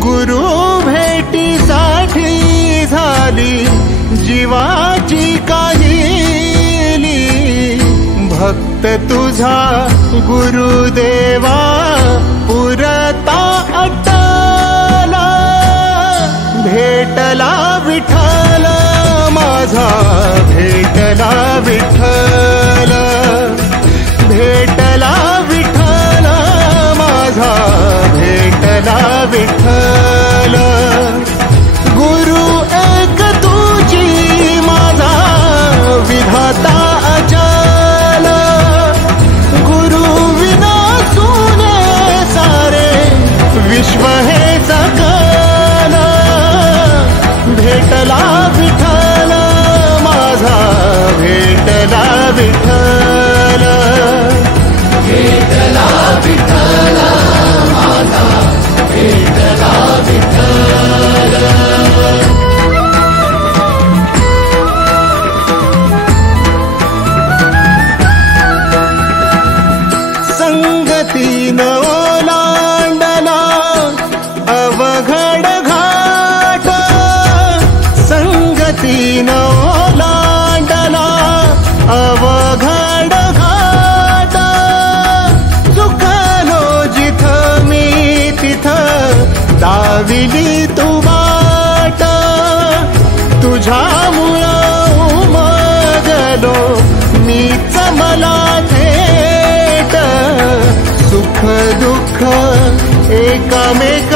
गुरु भेटीसाठी झाली जीवाची काहिली। भक्त तुझा गुरुदेवा पुरता अटला। भेटला विठ्ठल माझा, भेटला विठ्ठल, भेटला विठ्ठल माझा, भेटला विठ्ठल। गुरु एक तुझी माझा विधाता अचल। गुरु विना सुने सारे विश्व हे सकल। भेटला विठ्ठल माझा, भेटला विठ्ठल, भेटला विठ्ठल माझा, भेटला विठ्ठल। संगतीन ओलांडला अवघड घाट। संगतीन ओलांडला अवघड घाट। चुकलो जिथ मी तिथ दाविली तू वाट। तुझ्यामुळं उमगलो मीच मला थेट। सुख दुःख एकामेक